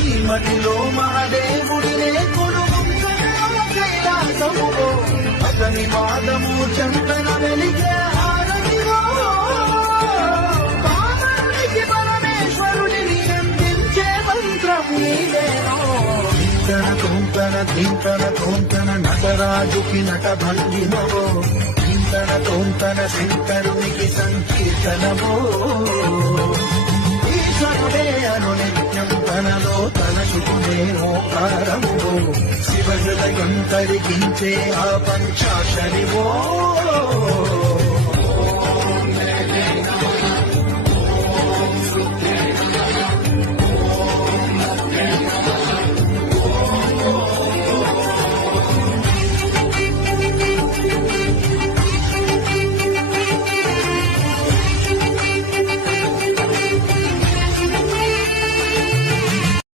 ఈ మదిలో మహాదేవుడినే కొడుకుంటున్న కైలాసములో అతని పాదము చందన వెలిగే హారతిలో పావనునికి పరమేశ్వరుని నియంత్రించే మంత్రం నీవేనో చింతన తోంతన నటరాజుకి నట భంగిమవో చింతన శంకరునికి సంకీర్తనమో ఈశ్వరుడే అను నిత్యం తనలో తలచుకునే ఓంకారము శివ హృదయం తరిగించే ఆ పంచాక్షరివో